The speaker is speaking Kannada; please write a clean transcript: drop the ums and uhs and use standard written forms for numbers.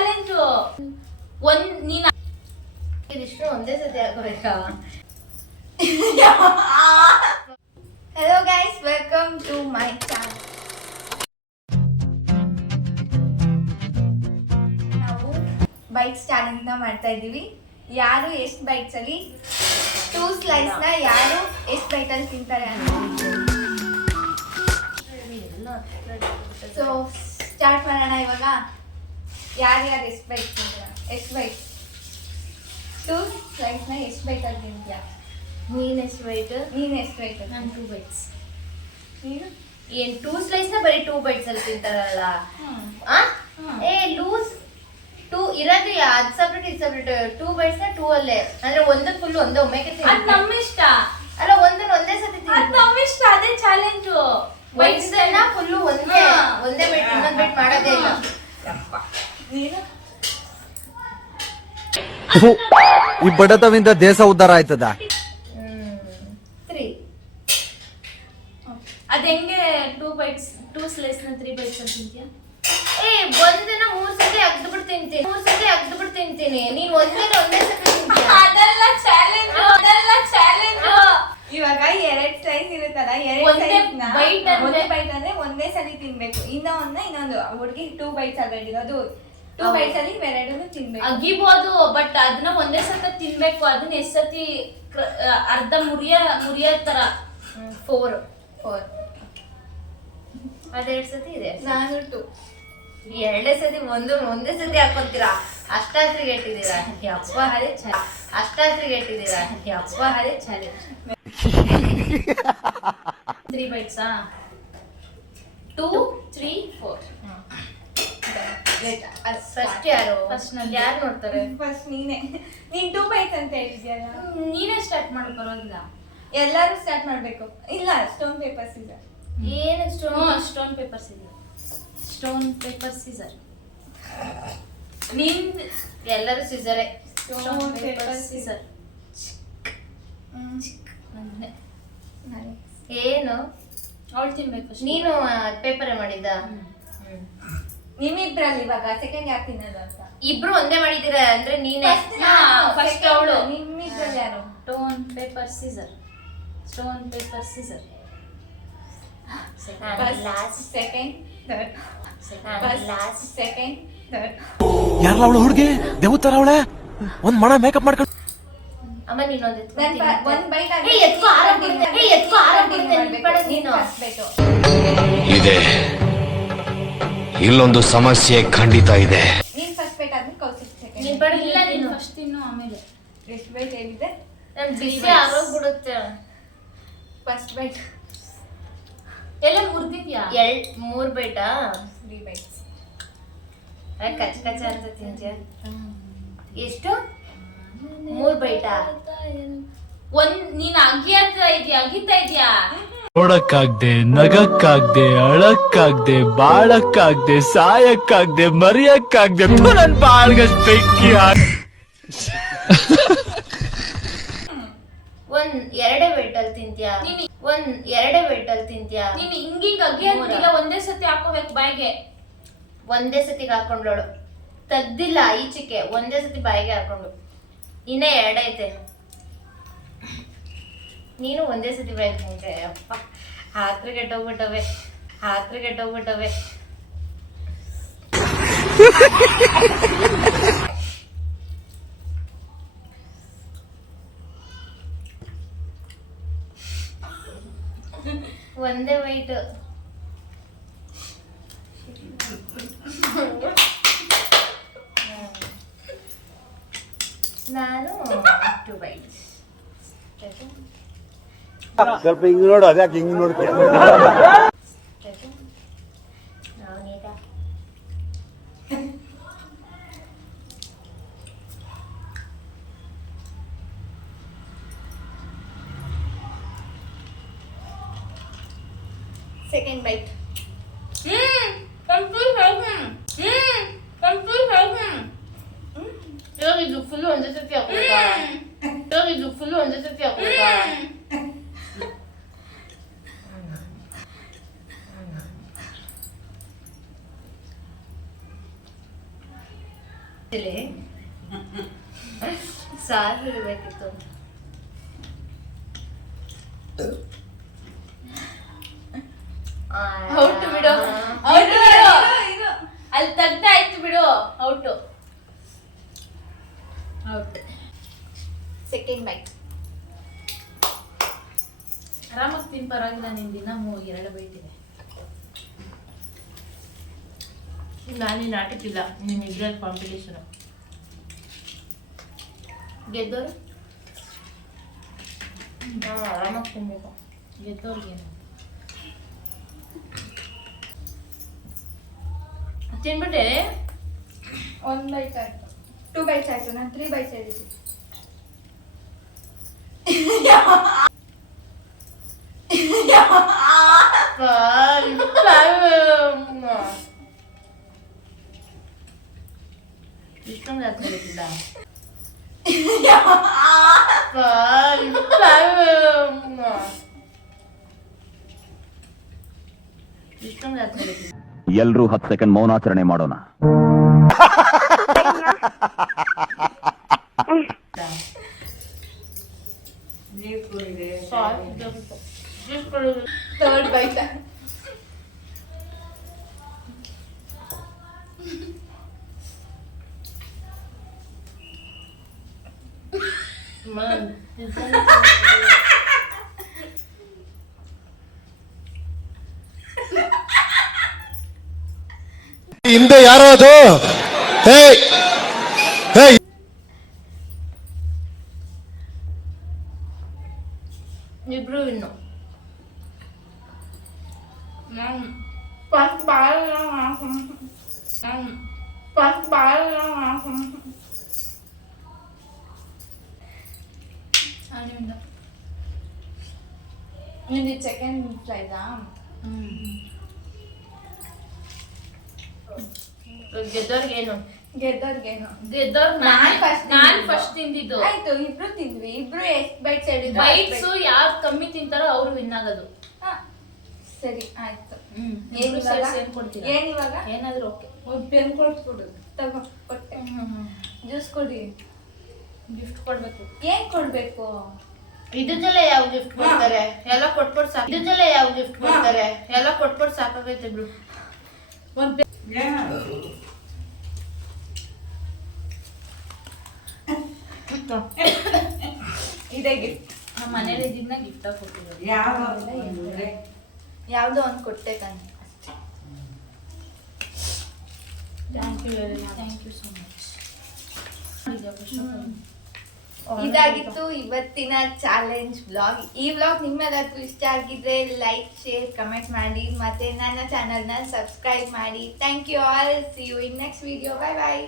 ಚಾಲೆಂಜು. ನೀನ್ ಇದಿಷ್ಟು ಒಂದೇ ಸತಿ ಹಾಕೋಬೇಕಾ? Hello guys, welcome to my channel. ನಾವು ಬೈಟ್ಸ್ ಚಾಲೆಂಜ್ ನ ಮಾಡ್ತಾ ಇದ್ದೀವಿ. ಯಾರು ಎಷ್ಟು ಬೈಟ್ಸ್ ಅಲ್ಲಿ 2 ಸ್ಲೈಸ್ ನ ಯಾರು ಎಷ್ಟು ಬೈಟ್ ಅಲ್ಲಿ ತಿಂತಾರೆ ಅಂತ. ಸೊ ಸ್ಟಾರ್ಟ್ ಮಾಡೋಣ ಇವಾಗ. ಯಾರು ಎಷ್ಟು ಬೈಟ್ ತಿಂತೀರಾ? ಎಷ್ಟು ಬೈಟ್ 2 ಸ್ಲೈಸ್ ನ ಎಷ್ಟು ಬೈಟ್ ಅಲ್ಲಿ ತಿಂತೀಯಾ? ನೀನ್ ಎಷ್ಟು ಬೈಟ್? ನಾನು 2 ಬೈಟ್ಸ್. ನೀನು ಏನ್ 2 ಸ್ಲೈಸ್ ನ ಬರೀ 2 ಬೈಟ್ಸ್ ಅಲ್ಲಿ ತಿಂತಾರಲ್ಲ? ಏ ಲೂಸ್ 2 ಇರೋದು ಅದು ಸಪ್ರೇಟ್ ಇದು ಸಪ್ರೇಟ್. 2 ಬೈಟ್ಸ್ ನ 2 ಅಲ್ಲೇ ಅಂದ್ರೆ ಒಂದು ಫುಲ್ ಒಂದು ಒಮ್ಮೆಗೆ ತಿಂತೀನಿ. ಅದು ನಮ್ಮ ಇಷ್ಟ ಅಲ್ಲ, ಒಂದೇ ಸತಿ ತಿಂತೀನಿ. ಅದು ನಮ್ಮ ಇಷ್ಟ, ಅದೇ ಚಾಲೆಂಜ್. ಬೈಟ್ಸ್ ನ ಫುಲ್ ಒಂದೇ ಬೈಟ್ ಇನ್ನೊಂದು ಬೈಟ್ ಮಾಡೋದೇ ಇಲ್ಲ. ನೀನು ಈ ಬಡತವಿಂದ ದೇಶ ಉದ್ಧಾರ ಆಯ್ತದ? 3. ಅದ ಹೆಂಗೆ 2 ಬೈಟ್ಸ್ 2 ಸ್ಲೈಸ್ ನ 3 ಬೈಟ್ಸ್ ಅಂತ ತಿಂತೀಯಾ? ಏ ಒಂದಿನ 3 ಸತಿ ಅಗ್ದು ಬಿಟ್ಟು ತಿಂತೀನಿ. ನೀನ್ ಒಂದೇ ಸತಿ ತಿಂತೀಯ. ಅದೆಲ್ಲ ಚಾಲೆಂಜ್. ಇವಾಗ 2 ಸ್ಲೈಸ್ ಇರುತ್ತಲ್ಲ, 2 ಸ್ಲೈಸ್ ನ ಒಂದೇ ಬೈಟ್ ಅಂದ್ರೆ ಒಂದೇ ಸಲ ತಿನ್ಬೇಕು. ಇನ್ನೊಂದು ಹುಡುಗಿ 2 ಬೈಟ್ಸ್ ಆಲ್ರೆಡಿ ಇರೋದು. 2 ಬೈಟ್ಸ್ ಅಲ್ಲಿ ಎರಡನ್ನು ತಿನ್ಬೇಕು. ಅಗಿಬಹುದು, ಬಟ್ ಅದನ್ನ ಒಂದೇ ಸತ ತಿನ್ಬೇಕು. ಅದನ್ನ ಎಷ್ಟ್ ಸತಿ ಅರ್ಧ ಮುರಿಯ ತರ. 4 ಅದೆರಡು ಸತಿ ಇದೆ. ನಾನು 2. ಎರಡೇ ಸತಿ ಒಂದೇ ಸತಿ ಹಾಕೊಂತೀರಾ? ಅಷ್ಟಾದ್ರಿಗೆ ಇಟ್ಟಿದ್ದೀರಾ? ಯಪ್ಪ ಅದೇ ಚಾಲೆಂಜ್. 3 ಬೈಟ್ಸಾ? 2, 3, 4. ಫಸ್ಟ್ ಯಾರು? First ನಂದು. ಯಾರು ನೋಡ್ತಾರೆ? ಫಸ್ಟ್ ನೀನು 2 ಬೈಟ್ಸ್ ಅಂತ ಹೇಳಿದ್ಯಲ್ಲ. ನೀನೇ ಸ್ಟಾರ್ಟ್ ಮಾಡು, ಪರವಾಗಿಲ್ಲ. ಎಲ್ಲರೂ ಸ್ಟಾರ್ಟ್ ಮಾಡ್ಬೇಕು. ಇಲ್ಲ, ಸ್ಟೋನ್ ಪೇಪರ್ ಸೀಸರ್. ಏನು ಸ್ಟೋನ್ ಪೇಪರ್ ಸೀಸರ್. ನಿಂದ್ ಎಲ್ಲರೂ ಸಿಸರೇ. Stone paper Caesar. ಏನು ಅವಳು ತಿನ್ಬೇಕು. ನೀನು ಪೇಪರ್ ಮಾಡಿದ್ದ? ನಿಮ್ಮಿಬ್ರಲ್ಲಿ ಇವಾಗ ಸೆಕೆಂಡ್ ಯಾರು ತಿನ್ನೋದು ಅಂತ. ಇಬ್ರು ಒಂದೇ ಮಾಡಿದ್ದೀರಾ ಅಂದ್ರೆ ನೀನೇ. ಫಸ್ಟ್ ಅವಳು. ನಿಮ್ಮಿಬ್ರಲ್ಲಿ ಯಾರು? Stone paper scissor. First second third. First second third. ಯಾರಲ್ಲ ಅವಳು ಹುಡುಗಿ ದೇವತರ ಅವಳೆ? ಒಂದ್ ಮಣ ಮೇಕಪ್ ಮಾಡ್ಕೊಂಡು ಅಮ್ಮ ನೀನೊಂದು ಒಂದ್ ಬೈಟ್ ನೀನು ಇದೆ. ಇಲ್ಲೊಂದು ಸಮಸ್ಯೆ ಖಂಡಿತ ಇದೆ. ನೀನ್ ಫಸ್ಟ್ ಬೈಟ್ ಆದ್ಮೇಲೆ ಕೌಶಿಕ್ ಸೆಕೆಂಡ್. ನೀನ್ ಪಡ ಇಲ್ಲ, ನೀನು ಫಸ್ಟ್ ತಿನ್ನು, ಆಮೇಲೆ. ಎಷ್ಟು ಬೈಟ್ ಹೇಳಿದೆ? ನನ್ ಬಿಸಿ ಆಗೋಗ್ಬಿಡುತ್ತೆ. ಫಸ್ಟ್ ಬೈಟ್ ಎಲ್ಲ ಮುರ್ದಿದ್ಯಾ? 3 ಬೈಟಾ? 3 ಬೈಟ್ಸ್. ಕಚ ಅಂತ ತಿಂತೀಯ? ಎಷ್ಟು? 3 ಬೈಟಾ? ನೀನ್ ಅಗಿತಾ ಇದ್ಯಾ? ನೋಡಕ್ಕಾಗ್ದೆ, ನಗಕ್ಕಾಗ್ದೆ, ಅಳಕ್ಕಾಗ್ದೆ, ಬಾಳಕ್ಕಾಗ್ದೆ, ಸಾಯಕ್ಕಾಗ್ದೆ, ಮರಿಯಕ್ಕಾಗ್ದೆ, ನನ್ ಬಾಳ್ಗಷ್ಟ್ ಬೆಂಕಿ ಎರಡೇ ಬೈಟಲ್ಲಿ ತಿಂತ್ಯಾ? ಎರಡೇ ಬೈಟಲ್ಲಿ ತಿಂತ್ಯಾ? ನೀನ್ ಹಿಂಗಿಂಗ್ ಅಗಿಯೋದಿಲ್ಲ, ಒಂದೇ ಸತಿ ಹಾಕೋಬೇಕು ಬಾಯಿಗೆ. ಒಂದೇ ಸತಿಗೆ ಹಾಕೊಂಡ್ಳು, ತೆಗ್ದಿಲ್ಲ ಈಚೆಗೆ, ಒಂದೇ ಸತಿ ಬಾಯಿಗೆ ಹಾಕೊಂಡು. ಇನ್ನ 2 ಐತೆ. ನೀನು ಒಂದೇ ಸತಿ ಬಾಯಿಗೆ ತಿಂತೆ. ಅಪ್ಪ ಹಾತ್ರೆ ಕೆಟ್ಟೋಗ್ಬಿಟ್ಟವೆ. ಒಂದೇ ವೈಟ್. ನಾನು 2 ಬೈಟ್ಸ್. ಸ್ವಲ್ಪ ಹಿಂಗ್ ನೋಡು, ಅದ್ಯಾಕೆ ಹಿಂಗ್ ನೋಡ್ತೀಯ? Second bite. ಇದು ಫುಲ್ ಒಂದೇ ಸತಿ ಹಾಕೋಬೇಕಾ? ಸಾರು ಇರ್ಬೇಕಿತ್ತು. ಔಟ್ ಬಿಡು, ಔಟ್ ಬಿಡು. ಅಲ್ಲಿ ತೆಗ್ದಾಯ್ತು ಬಿಡು, ಔಟು. ಔಟ್. Second byte. ಆರಾಮಾಗಿ ತಿನ್, ಪರವಾಗಿಲ್ಲ. ನಿನ್ ದಿನ 2 ಬೈತಿದೆ. ನಾನೇನು ಆಟಕ್ಕಿಲ್ಲ, ನೀನು ಇದ್ರಲ್ಲಿ ಕಾಂಪಿಟೇಷನ್. ಗೆದ್ದೋರು ಆರಾಮಾಗಿ ತಿನ್ಬೇಕು. ಗೆದ್ದವ್ರಿಗೇನು ತಿನ್ಬಿಟ್ಟೆ. 1 ಬೈಟ್ ಆಯ್ತು, 2 ಬೈಟ್ಸ್ ಆಯ್ತು, ನಾನು 3 ಬೈಟ್ಸ್ ಹೇಳಿದ್ದೆ. ಇಷ್ಟೊಂದು ಹಾಕ್ಬೇಕಿಲ್ಲ. ಇಷ್ಟೊಂದು ಹಾಕ್ಬೇಕಿಲ್ಲ. ಎಲ್ರೂ 10 ಸೆಕೆಂಡ್ ಮೌನಾಚರಣೆ ಮಾಡೋಣ. Third bite. ಹಿಂದೆ ಯಾರೋ ಅದು ಇಬ್ರು ಇನ್ನು ಫಸ್ಟ್ ಬಾಲ್ ನಿಂದು ಸೆಕೆಂಡ್ ಪ್ರೈಸಾ? ಗೆದ್ದೋರ್ಗೇನು? ಗೆದ್ದವ್ರಿಗೇನು? ಗೆದ್ದವ್ರು ನಾನ್ ಫಸ್ಟ್ ತಿಂದಿದ್ದು. ಆಯ್ತು, ಇಬ್ರು ತಿಂದ್ವಿ. ಇಬ್ರು ಎಷ್ಟು ಬೈಟ್ಸ್ ಹೇಳಿದ್ರು? ಬೈಟ್ಸ್ ಯಾರು ಕಮ್ಮಿ ತಿಂತಾರೋ ಅವ್ರು ವಿನ್ ಆಗೋದು. ಸರಿ ಆಯ್ತು. ಏನಿವಾಗ ಕೊಡ್ತೀರಾ? ಏನಿವಾಗ? ಏನಾದ್ರು ಓಕೆ. ಒಂದು ಪೆನ್ ಕೊಡ್ಸ್ಕೊಡು. ತಗೋ, ಕೊಟ್ಟೆ. ಜ್ಯೂಸ್ ಕೊಡಿ. ಗಿಫ್ಟ್ ಕೊಡ್ಬೇಕು. ಏನ್ ಕೊಡ್ಬೇಕು? ಇದ್ದಲ್ಲೇ ಯಾವ ಗಿಫ್ಟ್ ಕೊಡ್ತಾರೆ? ಎಲ್ಲ ಕೊಟ್ಬಿಟ್ಟು ಸಾಕು. ಇದ್ದಲ್ಲೇ ಯಾವ ಗಿಫ್ಟ್ ಕೊಡ್ತಾರೆ? ಎಲ್ಲ ಕೊಟ್ಬಿಟ್ಟು ಸಾಕಾಗೈತೆ ಬಿಡು. ಇದೇ ಗಿಫ್ಟ್. ನಮ್ಮ ಮನೇಲಿ ಇದನ್ನ ಗಿಫ್ಟ್ ಆಗಿ ಕೊಟ್ಟಿರೋದು. ಯಾವ್ದೋ ಒಂದು ಕೊಟ್ಟೆ ತಾನೆ. Thank you so much. ಇದಾಗಿತ್ತು ಇವತ್ತಿನ ಚಾಲೆಂಜ್ ವ್ಲಾಗ್. ಈ ವ್ಲಾಗ್ ನಿಮ್ಮೆಲ್ಲರಿಗೂ ಇಷ್ಟ ಆಗಿದ್ರೆ ಲೈಕ್, ಶೇರ್, ಕಮೆಂಟ್ ಮಾಡಿ ಮತ್ತೆ ನನ್ನ ಚಾನಲ್ನ ಸಬ್ಸ್ಕ್ರೈಬ್ ಮಾಡಿ. Thank you all. See you in next video. Bye bye.